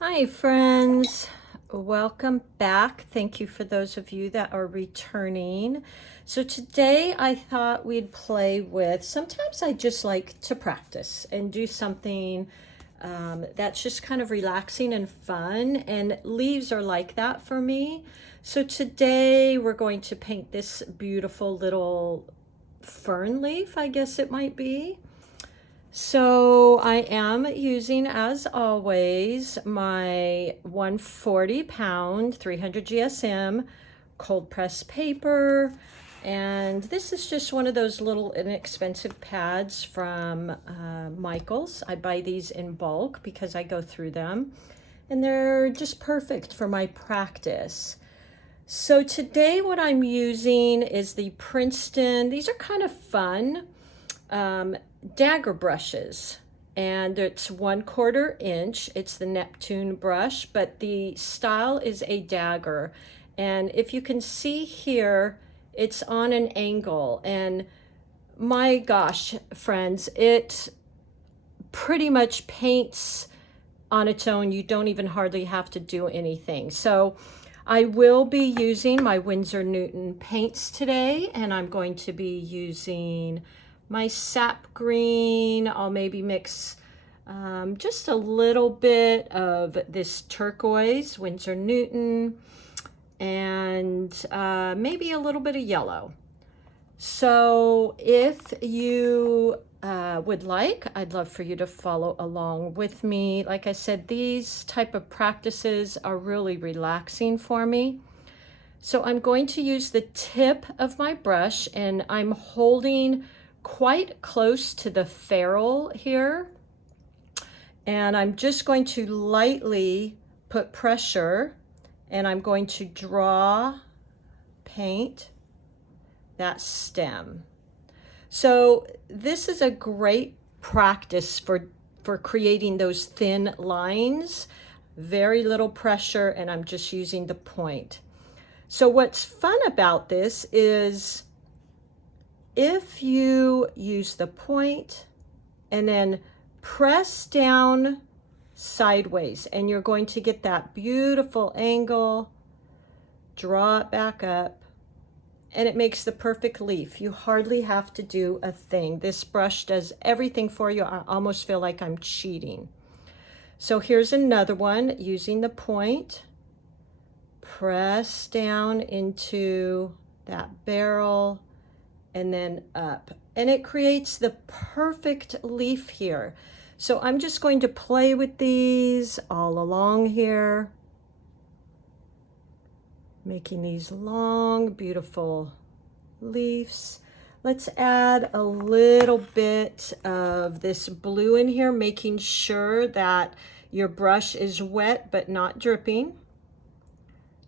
Hi friends, welcome back. Thank you for those of you that are returning. So today I thought we'd play with, sometimes I just like to practice and do something that's just kind of relaxing and fun, and leaves are like that for me. So today we're going to paint this beautiful little fern leaf, I guess it might be. So I am using, as always, my 140-pound 300 GSM cold press paper. And this is just one of those little inexpensive pads from Michaels. I buy these in bulk because I go through them. And they're just perfect for my practice. So today what I'm using is the Princeton. These are kind of fun. Dagger brushes, and it's 1/4 inch. It's the Neptune brush, but the style is a dagger. And if you can see here, it's on an angle, and my gosh, friends, it pretty much paints on its own. You don't even hardly have to do anything. So I will be using my Winsor Newton paints today, and I'm going to be using my sap green. I'll maybe mix just a little bit of this turquoise, Winsor Newton, and maybe a little bit of yellow. So if you would like, I'd love for you to follow along with me. Like I said, these type of practices are really relaxing for me. So I'm going to use the tip of my brush, and I'm holding quite close to the ferrule here. And I'm just going to lightly put pressure, and I'm going to paint that stem. So this is a great practice for creating those thin lines. Very little pressure, and I'm just using the point. So what's fun about this is if you use the point and then press down sideways, and you're going to get that beautiful angle, draw it back up, and it makes the perfect leaf. You hardly have to do a thing. This brush does everything for you. I almost feel like I'm cheating. So here's another one using the point. Press down into that barrel and then up, and it creates the perfect leaf here. So I'm just going to play with these all along here, making these long, beautiful leaves. Let's add a little bit of this blue in here, making sure that your brush is wet but not dripping.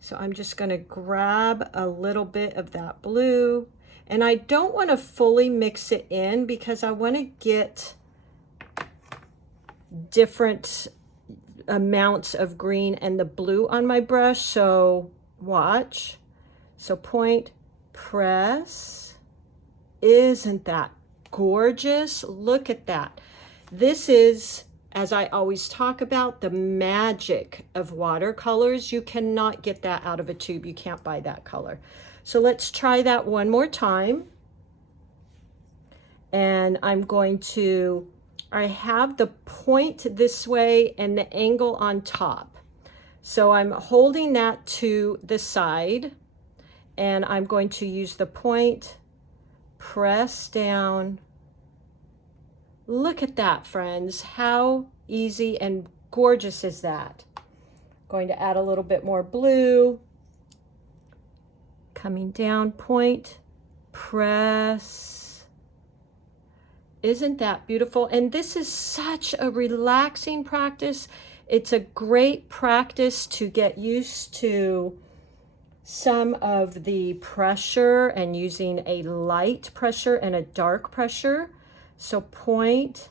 So I'm just going to grab a little bit of that blue, and I don't want to fully mix it in because I want to get different amounts of green and the blue on my brush. So watch. So point, press. Isn't that gorgeous? Look at that. This is, as I always talk about, the magic of watercolors. You cannot get that out of a tube. You can't buy that color. So let's try that one more time. And I'm going to, I have the point this way and the angle on top. So I'm holding that to the side, and I'm going to use the point, press down. Look at that, friends. How easy and gorgeous is that? Going to add a little bit more blue. Coming down, point, press. Isn't that beautiful? And this is such a relaxing practice. It's a great practice to get used to some of the pressure and using a light pressure and a dark pressure. So point,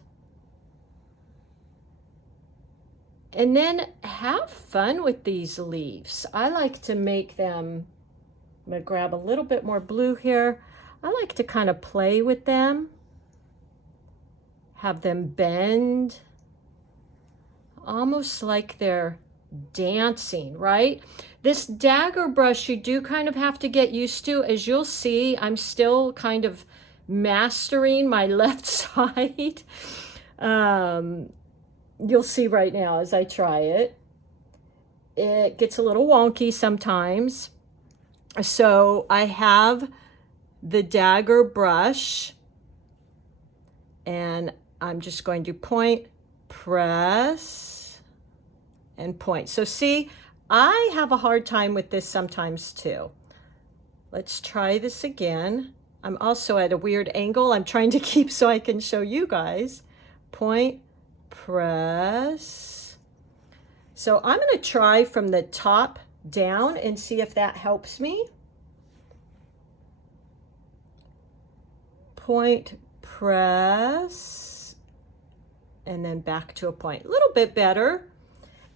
and then have fun with these leaves. I like to make them, I'm going to grab a little bit more blue here. I like to kind of play with them, have them bend, almost like they're dancing, right? This dagger brush you do kind of have to get used to. As you'll see, I'm still kind of mastering my left side. You'll see right now as I try it. It gets a little wonky sometimes. So I have the dagger brush, and I'm just going to point, press, and point. So see, I have a hard time with this sometimes too. Let's try this again. I'm also at a weird angle. I'm trying to keep so I can show you guys. Point, press. So I'm going to try from the top down and see if that helps me. Point, press, and then back to a point. A little bit better.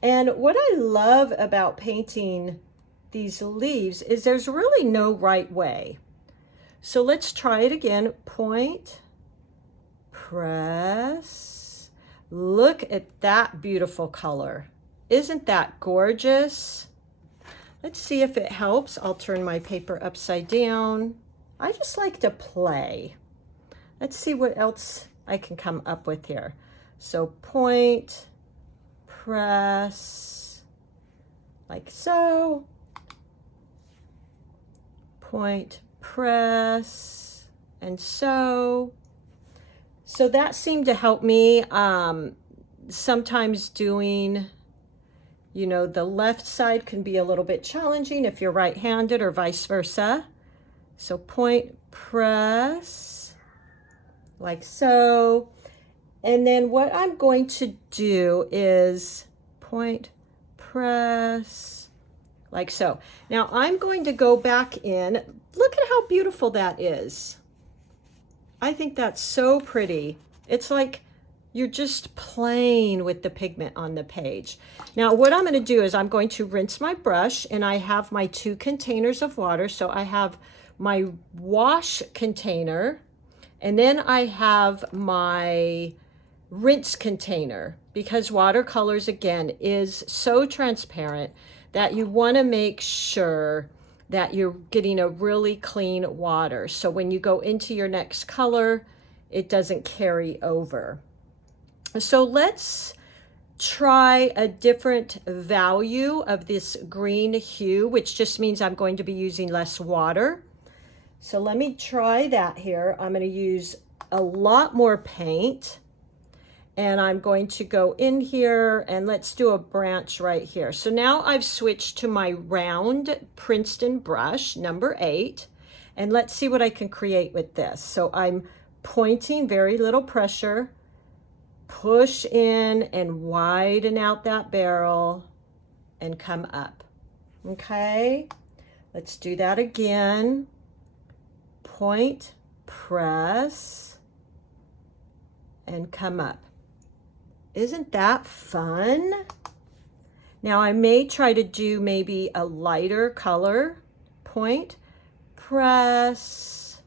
And what I love about painting these leaves is there's really no right way. So let's try it again. Point, press. Look at that beautiful color. Isn't that gorgeous? Let's see if it helps. I'll turn my paper upside down. I just like to play. Let's see what else I can come up with here. So point, press, like so. Point, press, and so. So that seemed to help me. Sometimes doing, you know, the left side can be a little bit challenging if you're right-handed or vice versa. So point, press, like so. And then what I'm going to do is point, press, like so. Now I'm going to go back in. Look at how beautiful that is. I think that's so pretty. It's like you're just playing with the pigment on the page. Now what I'm going to do is I'm going to rinse my brush, and I have my 2 containers of water. So I have my wash container, and then I have my rinse container, because watercolors again is so transparent that you want to make sure that you're getting a really clean water. So when you go into your next color, it doesn't carry over. So let's try a different value of this green hue, which just means I'm going to be using less water. So let me try that here. I'm going to use a lot more paint, and I'm going to go in here and let's do a branch right here. So now I've switched to my round Princeton brush, number 8, and let's see what I can create with this. So I'm pointing, very little pressure, push in and widen out that barrel and come up. Okay, let's do that again. Point, press, and come up. Isn't that fun? Now I may try to do maybe a lighter color. Point, press,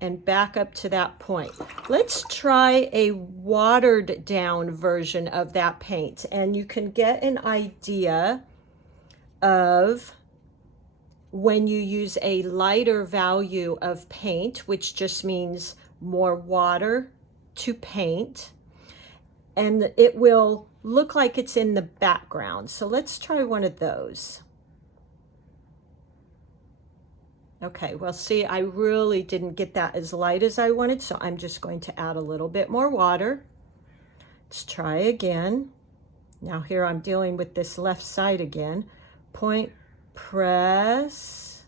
and back up to that point. Let's try a watered down version of that paint, and you can get an idea of when you use a lighter value of paint, which just means more water to paint, and it will look like it's in the background. So let's try one of those. Okay, well, see, I really didn't get that as light as I wanted, so I'm just going to add a little bit more water. Let's try again. Now here I'm dealing with this left side again. Point, press,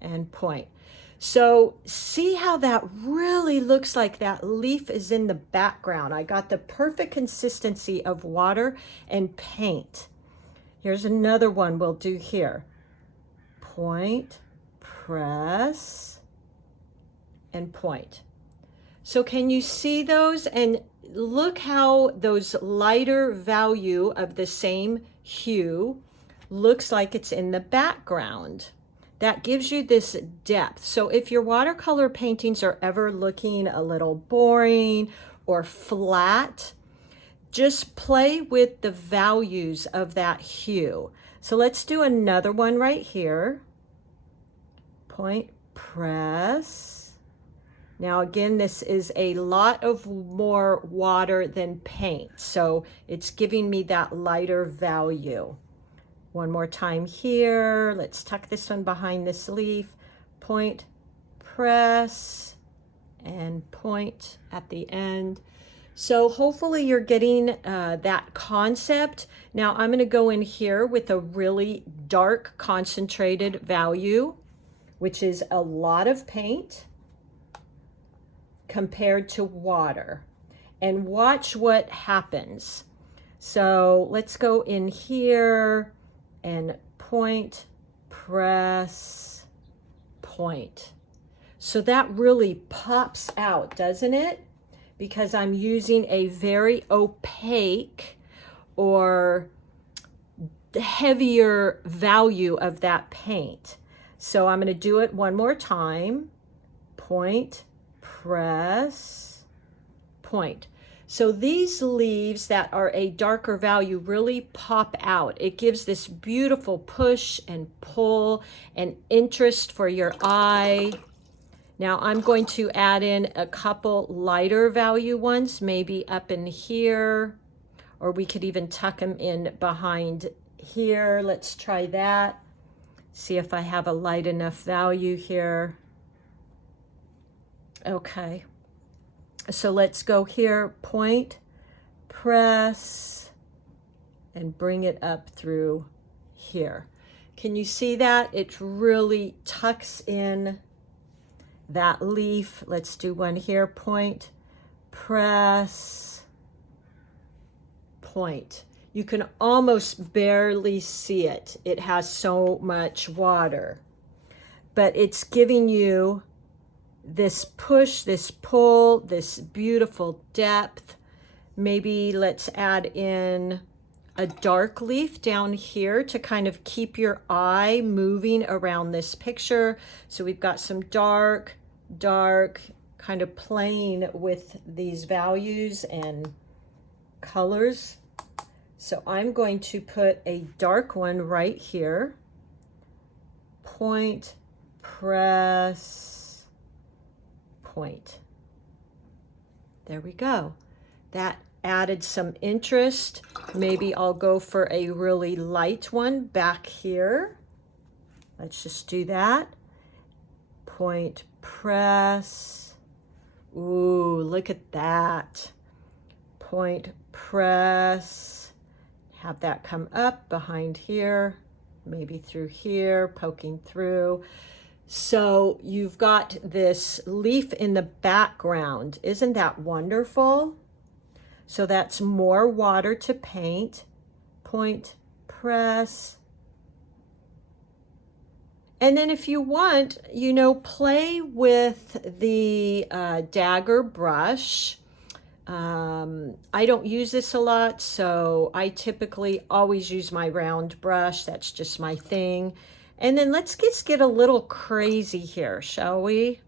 and point. So see how that really looks like that leaf is in the background. I got the perfect consistency of water and paint. Here's another one we'll do here. Point, press, and point. So can you see those? And look how those lighter value of the same hue looks like it's in the background. That gives you this depth. So if your watercolor paintings are ever looking a little boring or flat, just play with the values of that hue. So let's do another one right here. Point, press. Now again, this is a lot of more water than paint, so it's giving me that lighter value. One more time here. Let's tuck this one behind this leaf. Point, press, and point at the end. So hopefully you're getting that concept. Now I'm going to go in here with a really dark concentrated value, which is a lot of paint compared to water, and watch what happens. So let's go in here and point, press, point. So that really pops out, doesn't it? Because I'm using a very opaque or heavier value of that paint. So I'm going to do it one more time. Point, press, point. So these leaves that are a darker value really pop out. It gives this beautiful push and pull and interest for your eye. Now I'm going to add in a couple lighter value ones, maybe up in here, or we could even tuck them in behind here. Let's try that. See if I have a light enough value here. Okay. So let's go here, point, press, and bring it up through here. Can you see that? It really tucks in that leaf. Let's do one here, point, press, point. You can almost barely see it. It has so much water, but it's giving you this push, this pull, this beautiful depth. Maybe let's add in a dark leaf down here to kind of keep your eye moving around this picture. So we've got some dark, kind of playing with these values and colors. So I'm going to put a dark one right here. Point, press, point. There we go. That added some interest. Maybe I'll go for a really light one back here. Let's just do that. Point, press. Ooh, look at that. Point, press. Have that come up behind here, maybe through here, poking through. So you've got this leaf in the background. Isn't that wonderful? So that's more water to paint. Point, press. And then if you want, you know, play with the dagger brush. I don't use this a lot, so I typically always use my round brush. That's just my thing. And then let's just get a little crazy here, shall we?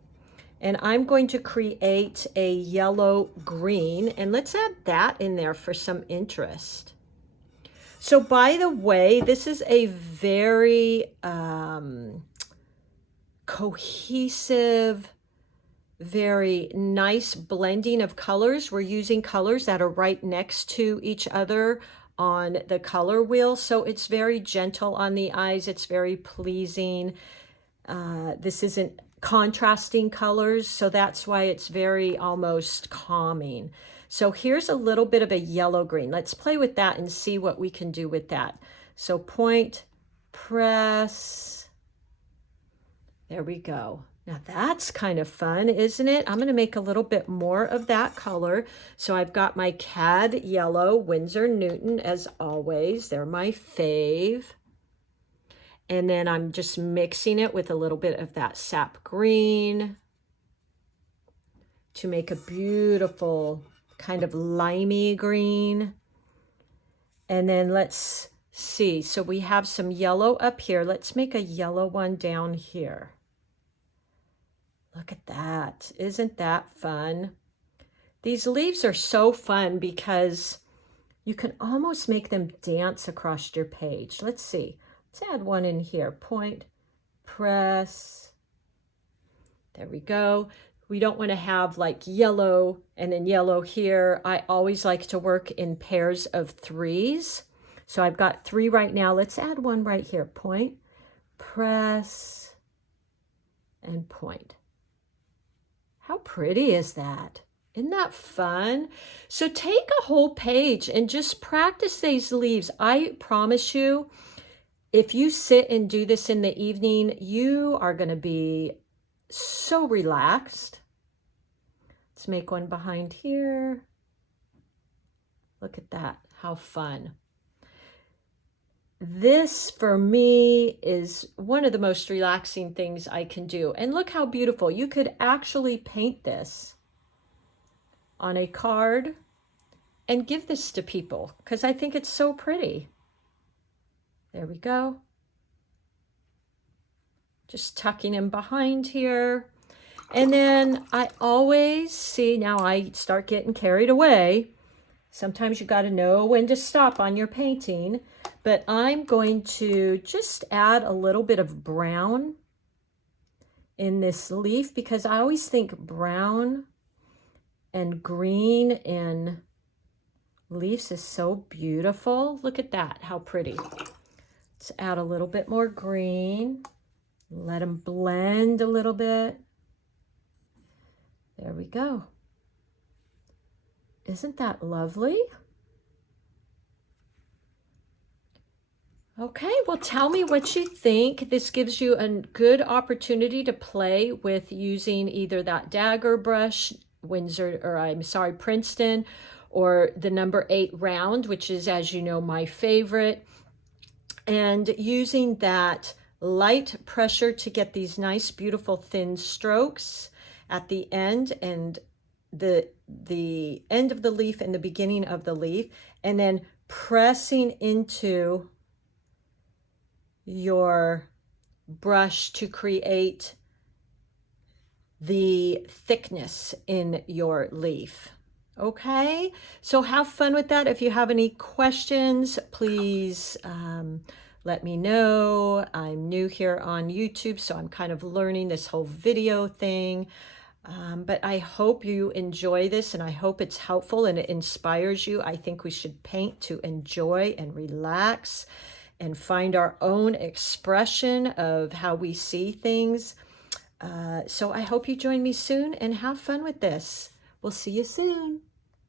And I'm going to create a yellow green, and let's add that in there for some interest. So by the way, this is a very cohesive, very nice blending of colors. We're using colors that are right next to each other on the color wheel, so it's very gentle on the eyes. It's very pleasing. This isn't contrasting colors, so that's why it's very almost calming. So here's a little bit of a yellow green. Let's play with that and see what we can do with that. So point, press. There we go. Now that's kind of fun, isn't it? I'm going to make a little bit more of that color. So I've got my Cad Yellow, Winsor Newton, as always. They're my fave. And then I'm just mixing it with a little bit of that sap green to make a beautiful kind of limey green. And then let's see. So we have some yellow up here. Let's make a yellow one down here. Look at that. Isn't that fun? These leaves are so fun because You can almost make them dance across your page. Let's see. Let's add one in here. Point, press. There we go. We don't want to have like yellow and then yellow here. I always like to work in pairs of threes. So I've got 3 right now. Let's add one right here. Point, press, and point. How pretty is that? Isn't that fun? So take a whole page and just practice these leaves. I promise you, if you sit and do this in the evening, you are going to be so relaxed. Let's make one behind here. Look at that. How fun. This, for me, is one of the most relaxing things I can do. And look how beautiful. You could actually paint this on a card and give this to people because I think it's so pretty. There we go. Just tucking in behind here. And then I always see, now I start getting carried away. Sometimes you got to know when to stop on your painting, but I'm going to just add a little bit of brown in this leaf because I always think brown and green in leaves is so beautiful. Look at that, how pretty. Let's add a little bit more green. Let them blend a little bit. There we go. Isn't that lovely? Okay, well, tell me what you think. This gives you a good opportunity to play with using either that dagger brush, Princeton, or the number 8 round, which is, as you know, my favorite. And using that light pressure to get these nice, beautiful, thin strokes at the end and the end of the leaf and the beginning of the leaf, and then pressing into your brush to create the thickness in your leaf. Okay, so have fun with that. If you have any questions, please let me know. I'm new here on YouTube, so I'm kind of learning this whole video thing. But I hope you enjoy this and I hope it's helpful and it inspires you. I think we should paint to enjoy and relax and find our own expression of how we see things. So I hope you join me soon and have fun with this. We'll see you soon.